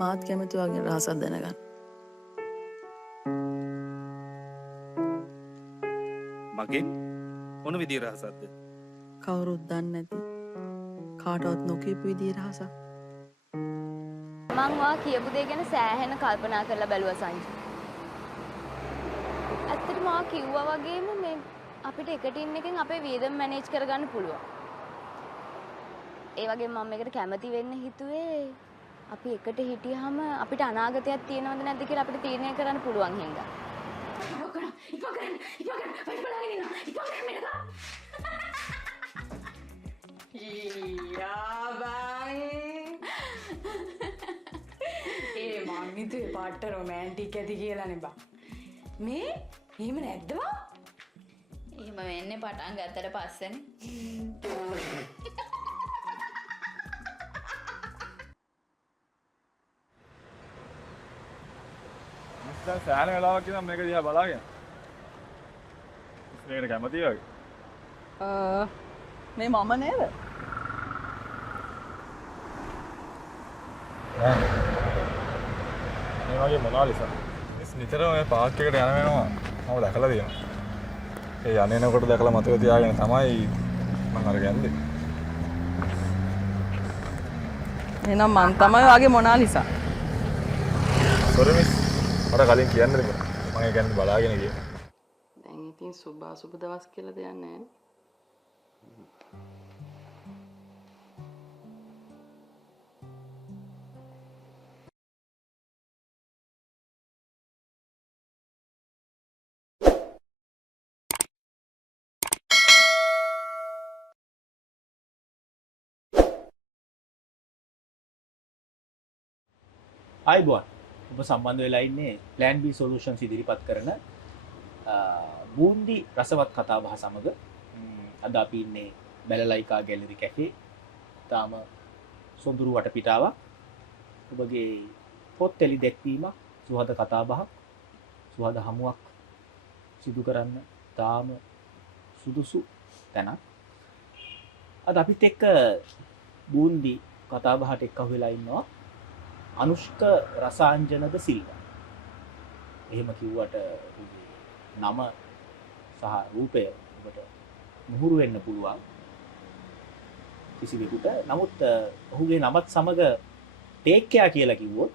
මාත් කැමති වගේ රහසක් දැනගන්න. මගෙන් මොන විදිහේ රහසක්ද? කවුරුත් දන්නේ නැති කාටවත් නොකියපු විදිහේ රහසක්. මං වා කියපු දේ ගැන සෑහෙන කල්පනා කරලා බැලුවා සංජි. ඇත්තටම මා කිව්වා වගේම මේ අපිට එකට ඉන්න එකෙන් අපේ වියදම් මැනේජ් කරගන්න පුළුවන්. ඒ වගේම මම මේකට කැමති වෙන්න හිතුවේ අපි එකට හිටියාම අපිට අනාගතයක් තියෙනවද නැද්ද කියලා අපිට තීරණය කරන්න පුළුවන් හින්දා. ඒ මං හිතුවේ පාට රොමෑන්ටික් ඇති කියලානේ බා. මේ එහෙම නැද්ද බා? එහෙම වෙන්නේ පටන් ගත්තට පස්සේනේ. දැන් සෑහෙන වෙලාවක් ඉඳන් මේක දිහා බලාගෙන. මේකට කැමති වගේ. මේ මම නේද? මේ වගේ මොනාලිසා. මිස් නිතරම මේ පාක් එකට යන වෙනවා. මම දැකලා තියෙනවා. ඒ යන්නේනකොට දැකලා මතක තියාගෙන තමයි මම අර ගන්නේ. එහෙනම් මං තමයි වගේ මොනාලිසා. Sorry miss. මට කලින් කියන්න තිබුණා. මම ඒ කියන්නේ බලාගෙන ගියේ. දැන් ඉතින් සුබ අසුබ දවස් කියලා දෙයක් නැහැ. අයිබෝන් ඔබ සම්බන්ධ වෙලා ඉන්නේ plan B solutions ඉදිරිපත් කරන බූන්දි රසවත් කතා බහ සමග අද අපි ඉන්නේ බැලලයිකා ගැලරි කැෆේ. තාම සොඳුරු වටපිටාවක් ඔබගේ පොත් එලි දැක්වීමක් සුහද කතා බහක් සුහද හමුවක් සිදු කරන්න තාම සුදුසු තැනක්. අද අපිත් එක්ක බූන්දි කතා බහට එක්ක වෙලා ඉන්නවා අනුෂ්ක රසාංජනද සිල්වා. එහෙම කිව්වට නම සහ රූපය ඔබට මුහුරු වෙන්න පුළුවන් කිසිවෙකුට. නමුත් ඔහුගේ නමත් සමග ටේක් කෙයා කියලා කිව්වොත්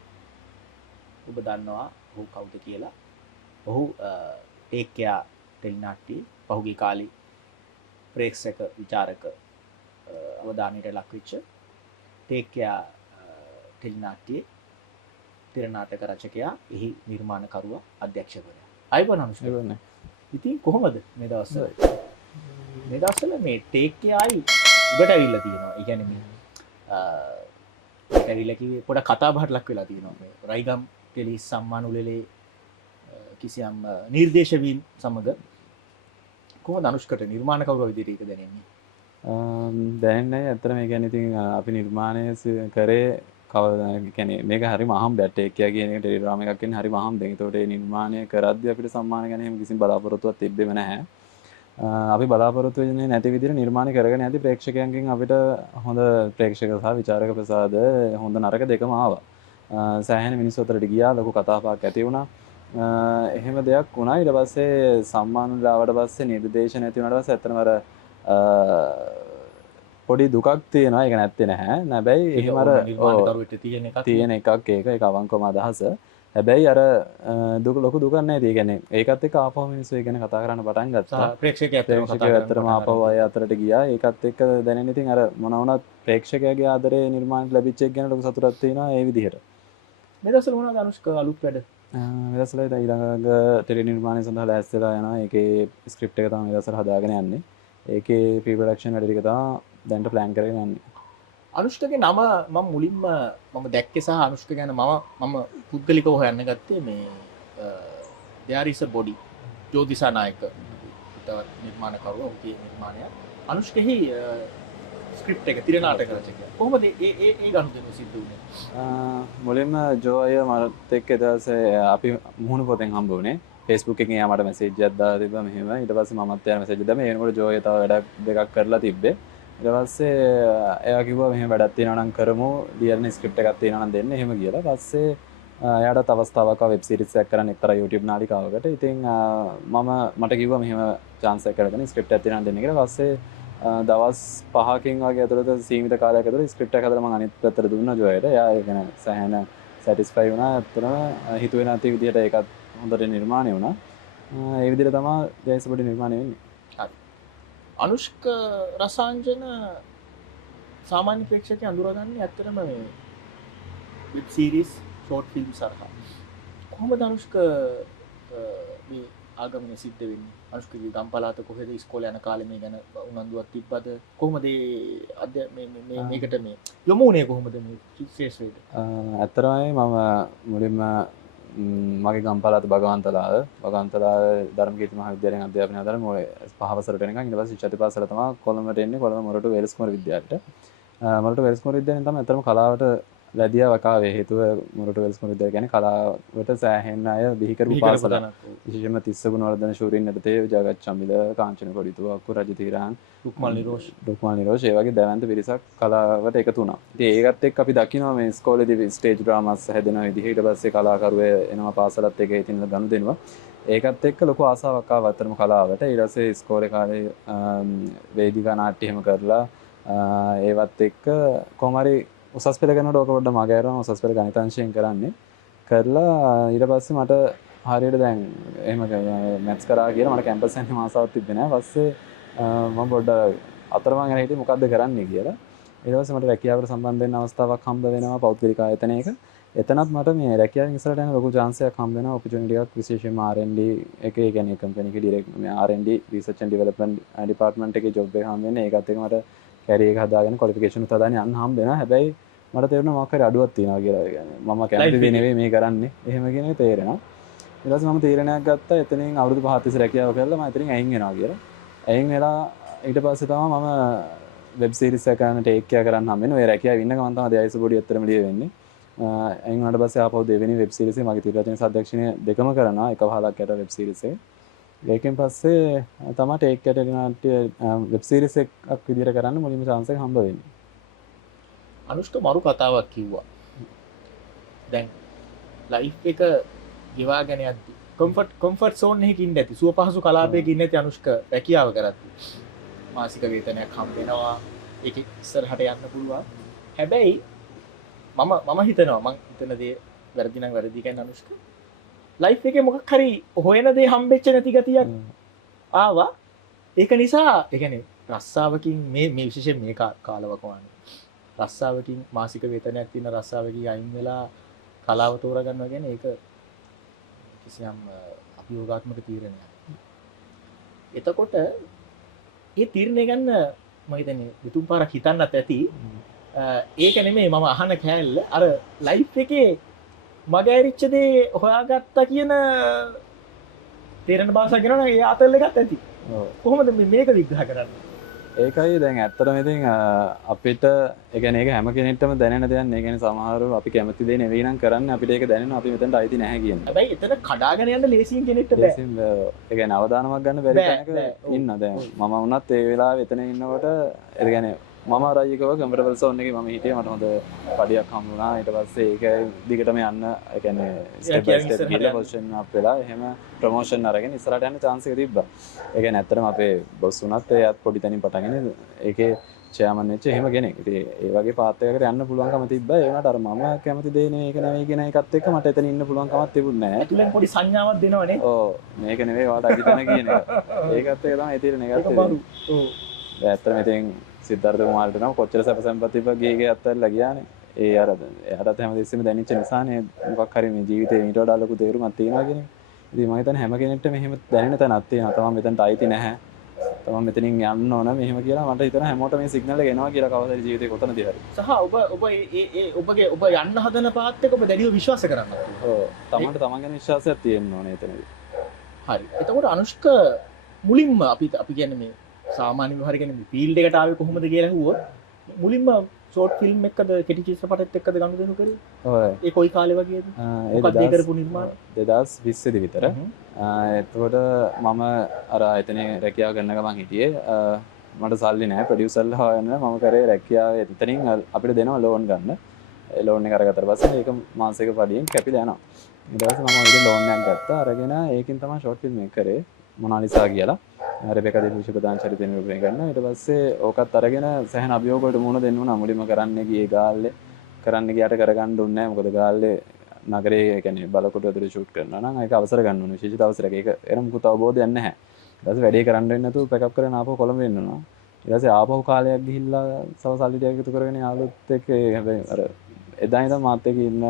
ඔබ දන්නවා ඔහු කවුද කියලා. ඔහු ටේක් කෙයා ටෙලිනාට්‍යයේ පහුගිය කාලේ ප්‍රේක්ෂක විචාරක අවධානයට ලක් වෙච්ච ටේක් කෙයා ටෙලිනාට්‍යයේ තිරනාටක රචකයා එහි නිර්මාණකරුවා අධ්‍යක්ෂකවරයා. අයිබෝන් අනුෂ්ක. ඉතින් කොහොමද මේ දවස්වල? මේ දවස්වල මේ ටේක් කෙයායි ඔබට ඇවිල්ලා තියෙනවා. ඒ කියන්නේ මේ ඇවිල්ලා කිව්වේ පොඩ කතා බහට ලක් වෙලා තියෙනවා. මේ රයිගම් ටෙලි සම්මාන උළෙලේ කිසියම් නිර්දේශවීම් සමග කොහොමද අනුෂ්කට නිර්මාණකරුවා විදිහට ඒක දැනෙන්නේ? දැනෙන්නේ ඇත්තට මේ කියන්නේ ඉතින් අපි නිර්මාණය කරේ කවදාද මේක හරිම අහම්බයක් ටේක් කෙයා කියන එක ටෙලිග්‍රෑම් එකක් කියන්නේ හරිම අහම්බෙන්. ඒතකොට මේ නිර්මාණය කරද්දී අපිට සම්මාන ගැන එහෙම කිසිම බලාපොරොත්තුවක් තිබ්බෙම නැහැ. අපි බලාපොරොත්තු වෙන්නේ නැති විදිහට නිර්මාණය කරගෙන යද්දී ප්‍රේක්ෂකයන්ගෙන් අපිට හොඳ ප්‍රේක්ෂක සහ විචාරක ප්‍රසාද හොඳ නරක දෙකම ආවා. සෑහෙන මිනිස්සු අතරට ගියා, ලොකු කතාබහක් ඇති වුණා. එහෙම දෙයක් වුණා. ඊට පස්සේ සම්මාන දාවට පස්සේ නිර්දේශන ඇති වුණාට පස්සේ ඇත්තටම අර පොඩි දුකක් තියෙනවා. ඒක නැත්තේ නැහැ. හැබැයි එහෙම අර නිර්මාණකරුවෙට තියෙන එකක් ඒක අවංකවම අදහස. හැබැයි අර ලොකු දුකක් නැහැ. ඒ කියන්නේ ඒකත් එක්ක ආපහු මිනිස්සු ඒ ගැන කතා කරන්න පටන් ගත්තා. ප්‍රේක්ෂකයන් ආපහු අය අතරට ගියා. ඒකත් එක්ක දැනෙන ඉතින් අර මොන වුණත් ප්‍රේක්ෂකයාගේ ආදරේ නිර්මාණ ලැබිච්ච එක ගැන ලොකු සතුටක් තියෙනවා ඒ විදිහට. මේ දවස්වල මොනවද අනුෂ්ක අලුත් වැඩ? මේ දවස්වල ඊළඟ ටෙලි නිර්මාණය සඳහා ලෑස්තිලා යනවා. ඒකේ ස්ක්‍රිප්ට් එක තමයි මේ දවස්වල හදාගෙන යන්නේ. ඒකේ ප්‍රී ප්‍රොඩක්ෂන් වැඩ ටික තමයි දැන්ට ප්ලෑන් කරගෙන යන්නේ. අනුෂ්කගේ නම මම මුලින්ම මම දැක්කේ සහ අනුෂ්ක ගැන මම පුද්ගලිකව හොයන්න ගත්තේ මේ there is a body ජෝතිසා නායක නිර්මාණකරුවා ඔහුගේ නිර්මාණය. අනුෂ්කෙහි ස්ක්‍රිප්ට් එක තිරනාටක රචකයා. කොහොමද ඒ ගනුදෙනු සිද්ධ වුණේ? මුලින්ම ජෝ අය මට එක්ක දවසේ අපි මුහුණු පොතෙන් හම්බ වුණේ. Facebook එකෙන් එයා මට මැසේජ් එකක් දාලා තිබ්බා මෙහෙම. ඊට පස්සේ මමත් එයාට මැසේජ් දැම්මා. ඒ වෙනකොට ජෝ අය තව වැඩක් දෙකක් කරලා තිබ්බේ. ඊට පස්සේ එයා කිව්වා මෙහෙම වැඩක් තියෙනවා නම් කරමු ලියන්න ස්ක්‍රිප්ට් එකක් තියෙනවා නම් දෙන්න එහෙම කියලා. පස්සේ එයාටත් අවස්ථාවක් ආවා වෙබ් සීරීස් එකක් කරන්න එක්තරා YouTube නාලිකාවකට. ඉතින් මට කිව්වා මෙහෙම chance එකක් කරගෙන ස්ක්‍රිප්ට් එකක් තියෙනවා දෙන්න කියලා. පස්සේ දවස් 5කින් වගේ ඇතුළත සීමිත කාලයක් ඇතුළත ස්ක්‍රිප්ට් එකක් හදලා මම අනිත් පැත්තට දුන්නා ජොයට. එයා ඒ කියන්නේ සෑහෙන සැටිස්ෆයි වුණා. ඇත්තටම හිතුවේ නැති විදිහට ඒකත් හොඳට නිර්මාණය වුණා. ඒ විදිහට තමයි ජයසපඩි නිර්මාණය වෙන්නේ. හරි. අනුෂ්ක රසාංජන සාමාන්‍ය ප්‍රේක්ෂකයන් අඳුරගන්නේ ඇත්තටම මේ වෙබ් සීරීස් ෂෝට් ෆිල්ම් සරහා. කොහොමද අනුෂ්ක මේ ආගමනය සිද්ධ වෙන්නේ? අනුෂ්කගේ ගම්පලාත කොහෙද ඉස්කෝලේ යන කාලේ මේ ගැන උනන්දුවක් තිබ්බද? කොහොමද මේකට මේ යොමු වුණේ කොහොමද මේ ශේෂ්ත්‍රයට? ඇත්තටමයි මම මුලින්ම මගේ ගම්පලාත බගවන්තලාව ධර්මකීර්ති මහාවිද්‍යාලයෙන් අධ්‍යාපනය කරලා මොලේ 5 වසරට එනකන් ඊට පස්සේ ශිෂ්‍යත්ව පාසල තමයි කොළඹට එන්නේ. කොළඹ මොරටු වෙල්ස් කුමාර විද්‍යාලයට. මොරටු වෙල්ස් කුමාර විද්‍යාලයෙන් තමයි ඇත්තටම කලාවට ලැබියා වකාවේ. හේතුව මොරටු වෙල්ස් කුමාර විද්‍යාලය කියන්නේ කලාවට සෑහෙන අය බිහි කරපු පාසල. විශේෂයෙන්ම තිස්ස ගුණවර්ධන ශූරින් නැතේ ජගත් චමිල කාංචන කොඩිතුව අක්කු රජතීරාන් රුක්මල් නිරෝෂ් ඒ වගේ දැවැන්ත පිරිසක් කලාවට එකතු වුණා. ඉතින් ඒකත් එක්ක අපි දකිනවා මේ ඉස්කෝලේදී ස්ටේජ් ඩ්‍රාමාස් හැදෙන විදිහ. ඊට පස්සේ කලාකරුවෝ එනවා පාසලත් එක්ක ඉතින් ගනුදෙනුව. ඒකත් එක්ක ලොකු ආසාවක් ආවා අතරම කලාවට. ඊට පස්සේ ඉස්කෝලේ කාලේ වේදිකා නාට්‍ය එහෙම කරලා ඒවත් එක්ක කොහොම හරි උසස් පෙළ කරනකොට ඔක පොඩ්ඩක් මග ඇරනවා. උසස් පෙළ ගණිතාංශයෙන් කරලා ඊට පස්සේ මට හරියට දැන් එහෙම මැත්ස් කරා කියලා මට කැම්පස් එකේ මාසාවක් තිබ්බේ නැහැ. පස්සේ මම පොඩ්ඩක් අතරමං යන හිටියේ මොකද්ද කරන්නේ කියලා. ඊට පස්සේ මට රැකියාවට සම්බන්ධ වෙන්න අවස්ථාවක් හම්බ වෙනවා පෞද්ගලික ආයතනයක. එතනත් මට මේ රැකියාවෙන් ඉස්සරහට යන ලොකු chance එකක් හම්බ වෙනවා. ඔපචුනිටි එකක් විශේෂයෙන්ම R&D එකේ කියන්නේ කම්පැනි එකේ ඩිරෙක්ට් මේ R&D research and development department එකේ ජොබ් එක හම්බ වෙන්නේ. ඒකත් එක්ක මට කැරියර් එක හදාගෙන ක්වොලිෆිකේෂන් උත් හදාගෙන යන්න හම්බ වෙනවා. හැබැයි මට තේරෙනවා මොකක් හරි අඩුවක් තියෙනවා කියලා. ඒ කියන්නේ මම කැමති දේ නෙවෙයි මේ කරන්නේ. එහෙම කියන එක තේරෙනවා. ඊට පස්සේ මම තීරණයක් ගත්තා එතනින් අවුරුදු 5 තිස්සේ රැකියාව කරලා මම එතනින් අයින් වෙනවා කියලා. අයින් වෙලා ඊට පස්සේ තමයි මම වෙබ් සීරීස් එකක් කරන්න ටේක් කෙයා කරන්න හම්බ වෙන්නේ. ඔය රැකියාව ඉන්න ගමන් තමයි දයස බොඩි ඇත්තටම ලිය වෙන්නේ. අයින් වුණාට පස්සේ ආපහු දෙවෙනි වෙබ් සීරීස් එක මගේ තිරරචන සාධ්‍යක්ෂණය දෙකම කරනවා. එක වහලක් යට වෙබ් සීරීස් එක. ඒකෙන් පස්සේ තමයි ටේක් කෙයාට නාට්‍ය වෙබ් සීරීස් එකක් විදියට කරන්න මුලින්ම chance එක හම්බ වෙන්නේ. අනුෂ්ක මරු කතාවක් කිව්වා. දැන් ලයිෆ් එක ගෙවාගෙන යද්දි කොම්ෆර්ට් සෝන් එකක ඉන්න ඇති. සුව පහසු කලාපයක ඉන්න ඇති අනුෂ්ක රැකියාව කරද්දි. මාසික වේතනයක් හම්බ වෙනවා. ඒක ඉස්සරහට යන්න පුළුවන්. හැබැයි මම හිතනවා මං හිතන දේ වැරදි නම් වැරදි කියන්නේ අනුෂ්ක. ලයිෆ් එකේ මොකක් හරි හොයන දේ හම්බෙච්ච නැති ගතියක් ආවා. ඒක නිසා ඒ කියන්නේ රස්සාවකින් මේ විශේෂයෙන් මේ කාලවකවානේ. රස්සාවකින් මාසික වේතනයක් තියෙන රස්සාවකින් අයින් වෙලා කලාව තෝරගන්නවා කියන්නේ ඒක කිසියම් අභියෝගාත්මක තීරණයක්. එතකොට මේ තීරණය ගන්න මම හිතන්නේ දෙතුන් පාරක් හිතන්නත් ඇති. ඒක නෙමෙයි මම අහන කෑල්ල අර ලයිෆ් එකේ මග ඇරිච්ච දේ හොයාගත්තා කියන තීරණ භාෂාව කියනවා නම් ඒ අතල් එකත් ඇති. කොහොමද මේක විග්‍රහ කරන්නේ? ඒකයි දැන් ඇත්තටම ඉතින් අපිට ඒ කියන්නේ ඒක හැම කෙනෙක්ටම දැනෙන දෙයක් නේ. ඒ කියන්නේ සමහරව අපි කැමති දේ නෙවෙයි නම් කරන්නේ අපිට ඒක දැනෙනවා අපි මෙතනට අයිති නැහැ කියන්නේ. හැබැයි එතන කඩාගෙන යන්න ලේසියෙන් කෙනෙක්ට බෑ. ලේසියෙන් බෑ. ඒ කියන්නේ අවදානමක් ගන්න බැරි කෙනෙක් ඉන්න දැන් මම වුණත් ඒ වෙලාවේ එතන ඉන්නකොට ඒ කියන්නේ මම රාජිකව කම්ෆර්ටබල් සෝන් එකේ මම හිටියේ. මට හොඳ පඩියක් හම්බ වුණා. ඊට පස්සේ ඒක දිගටම යන්න ඒ කියන්නේ ස්ටෙප් බයි ස්ටෙප් ගිහලා පොසිෂන් අප් වෙලා එහෙම ප්‍රොමෝෂන් අරගෙන ඉස්සරහට යන්න chance එක තිබ්බා. ඒ කියන්නේ ඇත්තටම අපේ බොස් වුණත් එයාත් පොඩි තැනින් පටන්ගෙන ඒකේ චෙයාමන් වෙච්ච එහෙම කෙනෙක්. ඉතින් ඒ වගේ පාත් එකකට යන්න පුළුවන්කම තිබ්බා. ඒ වුණාට අර මම කැමති දේ නේ ඒක නෙවෙයි කියන එකත් එක්ක මට එතන ඉන්න පුළුවන්කමක් තිබුණේ නැහැ. තුලෙන් පොඩි සංඥාවක් දෙනවනේ. ඔව් මේක නෙවෙයි ඔයාලට අගිතන කියන එක. ඒකත් එක තමයි ඒ තීරණය ගත්තේ. ඔව්. ඇත්තටම ඉතින් සිද්ධාර්ථ කුමාරට නම් කොච්චර සැප සම්පත් තිබ්බ ගේ අත්හැරලා ගියානේ. ඒ අර එයාට හැමදෙස්සෙම දැනෙච්ච නිසානේ මොකක් හරි මේ ජීවිතේ ඊට වඩා ලොකු තේරුමක් තියෙනවා කියන එක. ඉතින් මම හිතන්නේ හැම කෙනෙක්ටම එහෙම දැනෙන තැනක් තියෙනවා. තමන් මෙතනට ආйти නැහැ. තමන් මෙතනින් යන්න ඕන මෙහෙම කියලා මට හිතෙනවා හැමෝටම මේ සිග්නල් එක එනවා කියලා කවදාද ජීවිතේ කොතනදී හරි. සහ ඔබ ඔබ යන්න හදන පාත් එක ඔබ දැඩිව විශ්වාස කරන්න. ඔව්. තමන්ට තමන් ගැන විශ්වාසයක් තියෙන්න ඕනේ එතනදී. හරි. එතකොට අනුෂ්ක මුලින්ම අපි කියන්නේ මේ සාමාන්‍යව හරි කියන්නේ ෆීල්ඩ් එකට ආවේ කොහොමද කියලා ඇහුවොත් මුලින්ම ෂෝට් ෆිල්ම් එකකද කෙටි චිත්‍රපටයත් එක්කද ගනුදෙනු කරේ? ඔය. ඒ කොයි කාලේ වගේද? මොකක්ද ඒ කරපු නිර්මාණ? 2020 දී විතර. එතකොට මම අර එතන රැකියාව කරන ගමන් හිටියේ මට සල්ලි නැහැ ප්‍රොඩියුසර්ලා හොයන්න මම කරේ රැකියාව එතනින් අපිට දෙනවා ලෝන් ගන්න. ඒ ලෝන් එක අරගත්තට පස්සේ ඒක මාසෙක පඩියෙන් කැපිලා යනවා. ඊට පස්සේ මම ඒක ලෝන් එකක් ගත්තා. අරගෙන ඒකෙන් තමයි ෂෝට් ෆිල්ම් එක කරේ මොනාලිසා කියලා. රෙබෙකා දිලුෂ ප්‍රධාන චරිතය නිරූපණය කරනවා. ඊට පස්සේ ඕකත් අරගෙන සෑහෙන අභියෝග වලට මුහුණ දෙන්න උනා. මුලින්ම කරන්න ගියේ ගාල්ලේ. කරන්න ගියාට කරගන්න දුන්නේ නැහැ. මොකද ගාල්ලේ නගරේ ඒ කියන්නේ බලකොටු ඇතුලේ ෂූට් කරනවා නම් ඒක අවසර ගන්න ඕනේ. විශේෂිත අවසරයක්. ඒක එරම මුකුත් අවබෝධයක් නැහැ. ඊට පස්සේ වැඩේ කරන්න වෙන්නේ නැතුව පැකප් කරගෙන ආපහු කොළඹ එන්න උනා. ඊට පස්සේ ආපහු කාලයක් ගිහිල්ලා සල්ලි ටිකක් එකතු කරගෙන යාළුවොත් එක්ක හැබැයි අර එදා ඉඳන් මාත් එක්ක ඉන්න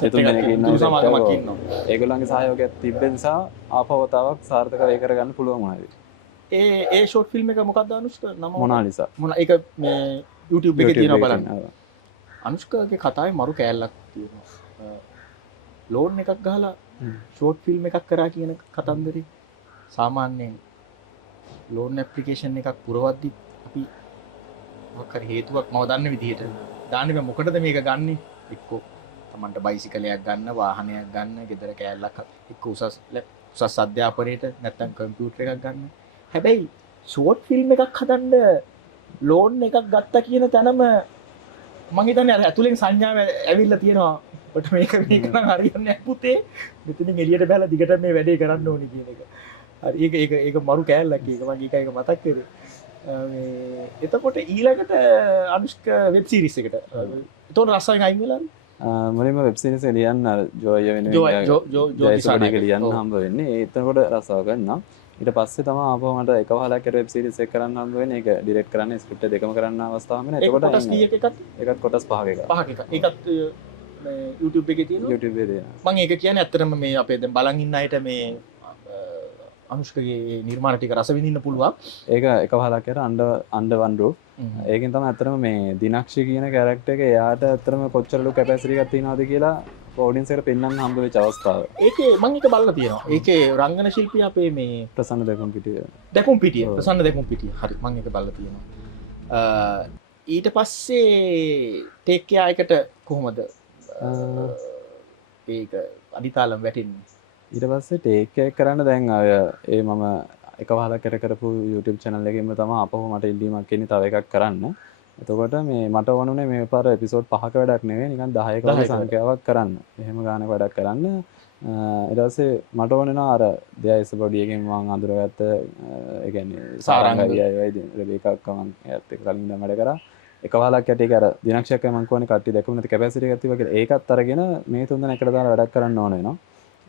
සෙතුන් දෙනෙක් ඉන්නවා. ඒගොල්ලන්ගේ සහයෝගයක් තිබ්බ නිසා ආපහු වතාවක් සාර්ථකව ඒක කරගන්න පුළුවන් වුණා. ඒ ෂෝට් ෆිල්ම් එක මොකක්ද අනුෂ්ක නම? මොනාලිසා. ඒක මේ YouTube එකේ තියෙනවා බලන්න. අනුෂ්කගේ කතාවේ මරු කෑල්ලක් තියෙනවා. ලෝන් එකක් ගහලා ෂෝට් ෆිල්ම් එකක් කරා කියන කතන්දරේ සාමාන්‍යයෙන් ලෝන් ඇප්ලිකේෂන් එකක් පුරවද්දි අපි මොකක් හරි හේතුවක් මම දන්න විදිහට දාන්නේ බෑ. මොකටද මේක ගන්නෙ? එක්කෝ තමන්ට බයිසිකලයක් ගන්න, වාහනයක් ගන්න, ගෙදර කෑල්ලක් එක්ක උසස් අධ්‍යාපනයට නැත්නම් කම්පියුටර් එකක් ගන්න. හැබැයි ෂෝට් ෆිල්ම් එකක් හදන්න ලෝන් එකක් ගත්තා කියන තැනම මං හිතන්නේ අර ඇතුලෙන් සංඥාව ඇවිල්ලා තියෙනවා. ඔබට මේක නම් හරියන්නේ නැහැ පුතේ. මෙතනින් එළියට බහලා දිගට මේ වැඩේ කරන්න ඕනේ කියන එක. හරි ඒක මරු කෑල්ලක්. ඒක මම ඒක මතක් කරේ. මේ එතකොට ඊළඟට අනුෂ්ක වෙබ් සීරීස් එකට එතකොට රසයෙන් අයින් වෙලාද? මුලින්ම වෙබ් සීරීස් එක ලියන්න අර ජෝය වෙන ජෝතිසාඩේක ලියන්න හම්බ වෙන්නේ. එතකොට රසාව ගන්නවා. ඊට පස්සේ තමයි ආපහු මට එක වහලක් කර වෙබ් සීරීස් එක කරන්න හම්බ වෙන්නේ. ඒක ඩිරෙක්ට් කරන්න ස්ක්‍රිප්ට් දෙකම කරන්න අවස්ථාවක් වෙනවා. එතකොට කොටස් කීයක එකක්? එකක් කොටස් 5ක එකක්. 5ක එකක්. ඒකත් මේ YouTube එකේ තියෙනවා. YouTube එකේ තියෙනවා. මම ඒක කියන්නේ ඇත්තටම මේ අපේ දැන් බලන් ඉන්න අයට මේ අනුෂ්කගේ නිර්මාණ ටික රස විඳින්න පුළුවන්. ඒක එක වහලක් කර අnder one roof. ඒකෙන් තමයි ඇත්තටම මේ දිනක්ෂි කියන කැරක්ටර් එක එයාට ඇත්තටම කොච්චර ලොකු කැපැසිටි එකක් තියෙනවද කියලා ඔඩියන්ස් එකට පෙන්වන්න හම්බ වෙච්ච අවස්ථාව. ඒකේ මම ඒක බලලා තියෙනවා. ඒකේ රංගන ශිල්පී අපේ මේ ප්‍රසන්න දෙකුම්පිටිය. ප්‍රසන්න දෙකුම්පිටිය. හරි මම ඒක බලලා තියෙනවා. ඊට පස්සේ ටේක් කෙයා එකට කොහොමද ඒක අඩිතාලම් වැටෙන්නේ? ඊට පස්සේ ටේක් එක කරන්න දැන් අය ඒ මම එක වහලක් කරපු YouTube channel එකෙන්ම තමයි අපහු මට ඉල්ලීමක් එන්නේ තව එකක් කරන්න. එතකොට මේ මට ඕනුනේ මේ පාර එපිසෝඩ් 5ක වැඩක් නෙවෙයි නිකන් 10ක වගේ සංඛ්‍යාවක් කරන්න. එහෙම ගානක වැඩක් කරන්න. ඊට පස්සේ මට ඕනෙනවා අර දෙයයිස් බොඩි එකෙන් මම අඳුරගත්ත ඒ කියන්නේ සාරංගය අයයි රෙබේකා අක්කා මම එයාත් එක්ක කලින් ඉඳන් වැඩ කරා. එක වහලක් යට ඒක අර දිනක්ෂයක් මම කියන්නේ කට්ටිය දැකමු නැති කැපැසිටි එකක් තිබ්බා කියලා. ඒකත් අරගෙන මේ තුන්දෙනා එකට දාලා වැඩක් කරන්න ඕන වෙනවා.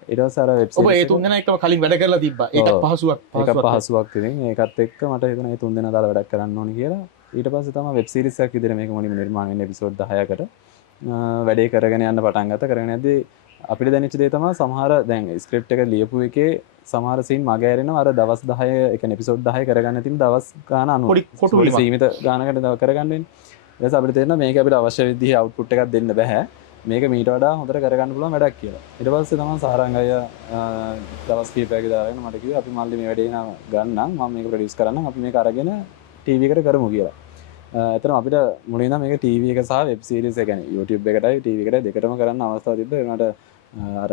ඊට පස්සේ අර වෙබ් ඔබ ඒ තුන්දෙනා එක්කම කලින් වැඩ කරලා තිබ්බා. ඒකත් පහසුවක් ඉතින් ඒකත් එක්ක මට හිතුණා මේ තුන්දෙනා දාලා වැඩක් කරන්න ඕනි කියලා. ඊට පස්සේ තමයි වෙබ් සීරීස් එකක් විදිහට මේක මුලින්ම නිර්මාණය වෙන්නේ එපිසෝඩ් 10කට. වැඩේ කරගෙන යන්න පටන් ගත්තා. කරගෙන යද්දී අපිට දැනෙච්ච දේ තමයි සමහර දැන් ස්ක්‍රිප්ට් එක ලියපු එකේ සමහර සීන් මග ඇරෙනවා. අර දවස් 10 ඒ කියන්නේ එපිසෝඩ් 10 කරගන්න තියෙන දවස් ගාන අනුව. පොඩි සීමිත ගානකට කරගන්න වෙන්නේ. ඊට පස්සේ අපිට තේරෙනවා මේක අපිට අවශ්‍ය විදිහේ අවුට්පුට් එකක් දෙන්න බෑ. මේක මීට වඩා හොඳට කරගන්න පුළුවන් වැඩක් කියලා. ඊට පස්සේ තමයි සාරංගය දවස් කීපයක දාගෙන මට කිව්වා අපි මල්ලි මේ වැඩේ නා ගන්නම් මම මේක ප්‍රොඩියුස් කරන්නම් අපි මේක අරගෙන ටීවී එකට කරමු කියලා. එතන අපිට මුලින් ඉඳන් මේක ටීවී එක සහ වෙබ් සීරීස් එක يعني YouTube එකටයි ටීවී එකට දෙකටම කරන්න අවස්ථාවක් තිබ්බා. ඒකට අර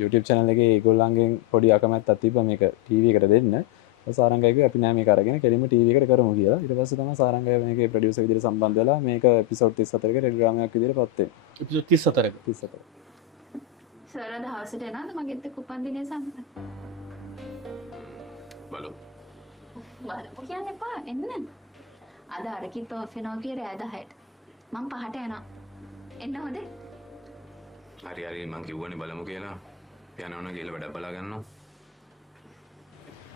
YouTube channel එකේ ඒගොල්ලන්ගෙන් පොඩි අකමැත්තක් තිබ්බා මේක ටීවී එකට දෙන්න. සාරංගය කිව්වා අපි නෑ මේක අරගෙන කෙලින්ම ටීවී එකට කරමු කියලා. ඊට පස්සේ තමයි සාරංගය මේකේ ප්‍රොඩියුසර් විදිහට සම්බන්ධ වෙලා මේක එපිසෝඩ් 34ක ටෙලිග්‍රාමයක් විදිහට පත් වෙන්නේ. එපිසෝඩ් 34ක. සර් අද හවසට එනවද මගෙත් එක්ක උපන්දිනේ සම්පත? බලමු. බලමු කියන්න එපා එන්න. අද අරකිත් ඔෆ් වෙනවා කියලා රෑ 10ට. මම 5ට යනවා. එන්න හොඳේ? හරි මං කිව්වනේ බලමු කියලා. යනවනම් ගිහලා වැඩ බලා ගන්නවා.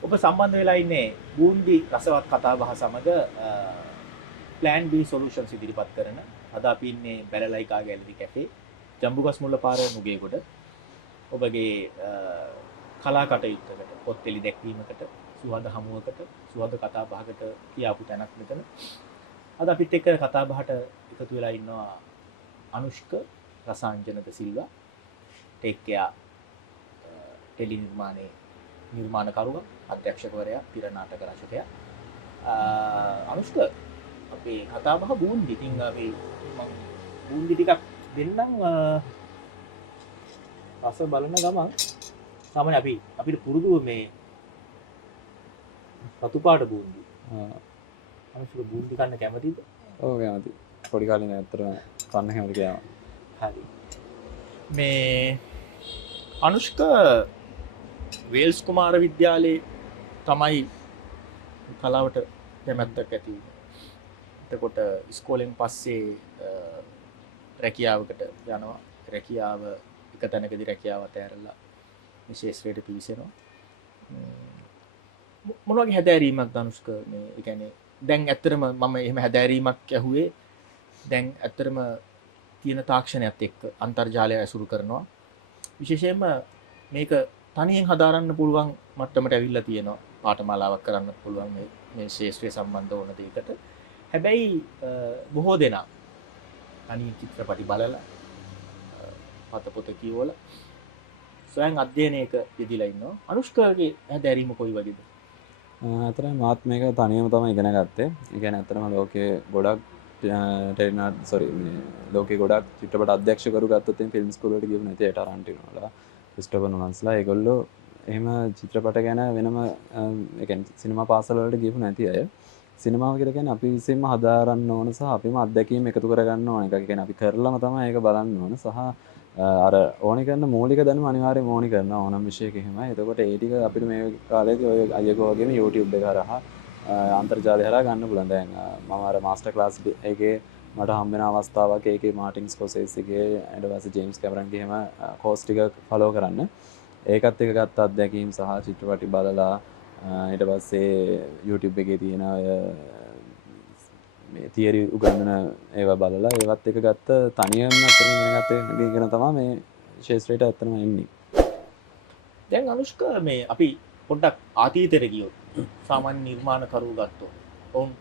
ඔබ සම්බන්ධ වෙලා ඉන්නේ බූන්දි රසවත් කතා බහ සමග plan B solutions ඉදිරිපත් කරන අද අපි ඉන්නේ බැලලයිකා ගැලරි කැෆේ ජම්බුගස් මුල්ල පාර නුගේගොඩ. ඔබගේ කලා කටයුත්තකට පොත් එලි දැක්වීමකට සුවඳ හමුවකට සුවඳ කතා බහකට කියාපු තැනක් මෙතන. අද අපිත් එක්ක කතා බහට එකතු වෙලා ඉන්නවා අනුෂ්ක රසාංජන ද සිල්වා ටේක් කෙයා ටෙලි නිර්මාණකරුවා අධ්‍යක්ෂකවරයා තිර නාටක රචකයා අනුෂ්ක අපේ කතා බහ බූන්දි. ඉතින් අපි මම බූන්දි ටිකක් දෙන්නම් රස බලන ගමන් සාමාන්‍ය අපිට පුරුදු මේ රතු පාට බූන්දි. අනුෂ්ක බූන්දි කන්න කැමතිද? ඔව් කැමති. පොඩි කාලේ ඉඳන් ඇත්තටම කන්න කැමති ගෑම. හරි. මේ අනුෂ්ක වේල්ස් කුමාර විද්‍යාලයේ තමයි කලාවට කැමැත්තක් ඇති වුණේ. එතකොට ඉස්කෝලෙන් පස්සේ රැකියාවකට යනවා. රැකියාව එක තැනකදී රැකියාව අතහැරලා මේ ශාස්ත්‍රයට පිවිසෙනවා. මොන වගේ හැදෑරීමක්ද අනුෂ්ක මේ ඒ කියන්නේ දැන් ඇත්තටම මම එහෙම හැදෑරීමක් ඇහුවේ දැන් ඇත්තටම තියෙන තාක්ෂණයත් එක්ක අන්තර්ජාලය ඇසුරු කරනවා. විශේෂයෙන්ම මේක තනියෙන් හදාරන්න පුළුවන් මට්ටමට ඇවිල්ලා තියෙනවා. පාඨමාලාවක් කරන්න පුළුවන් මේ ශාස්ත්‍රය සම්බන්ධ වුණ දෙයකට. හැබැයි බොහෝ දෙනා තනි චිත්‍රපටි බලලා පොත කියවලා ස්වයං අධ්‍යයනයක යෙදিলা ඉන්නවා. අනුෂ්කාගේ හැදෑරීම කොයි වගේද? අතරම මාත් මේක තනියම තමයි ඉගෙන ගත්තේ. ඒ කියන්නේ අතරම ලෝකයේ ගොඩක් ලෝකයේ ගොඩක් චිත්‍රපට අධ්‍යක්ෂකවරු ගත්තොත් එම් ෆිල්ම් ස්කූල් වලට ගිහුව නැති ටරන්ටිනෝ වල ක්‍රිස්ටෝෆර් නොලන්ස්ලා ඒගොල්ලෝ එහෙම චිත්‍රපට ගැන වෙනම ඒ කියන්නේ සිනමා පාසල වලට ගිහුව නැති අය. සිනමාව කියලා කියන්නේ අපි විසින්ම හදාරන්න ඕන සහ අපිම අත්දැකීම් එකතු කරගන්න ඕන එකක්. ඒ කියන්නේ අපි කරලම තමයි ඒක බලන්න ඕන සහ අර ඕනි කරන මූලික දැනුම අනිවාර්යයෙන්ම ඕනි කරනවා ඕනම විෂයක එහෙමයි. එතකොට ඒ ටික අපිට මේ කාලේදී ඔය අයියකෝ වගේම YouTube එක හරහා අන්තර්ජාලය හරහා ගන්න පුළුවන්. දැන් මම අර මාස්ටර් ක්ලාස් එකේ මට හම්බ වෙන අවස්ථාවක් ඒකේ මාටින් ස්කොසෙස්ගේ ඊට පස්සේ ජේම්ස් කැමරන්ගේ එහෙම කෝස් ටික ෆලෝ කරන්න. ඒකත් එක ගත්ත අත්දැකීම් සහ චිත්‍රපටි බලලා ඊට පස්සේ YouTube එකේ තියෙන මේ තියරි උගන්වන ඒවා බලලා ඒවත් එක ගත්ත තනියම අතරින් ඉගෙන ගත්ත ඉගෙන තමයි මේ ශාස්ත්‍රයට ඇත්තම එන්නේ. දැන් අනුෂ්ක මේ අපි පොඩ්ඩක් අතීතයට ගියොත් සාමාන්‍ය නිර්මාණකරුවෝ ගත්තොත් ඔවුන්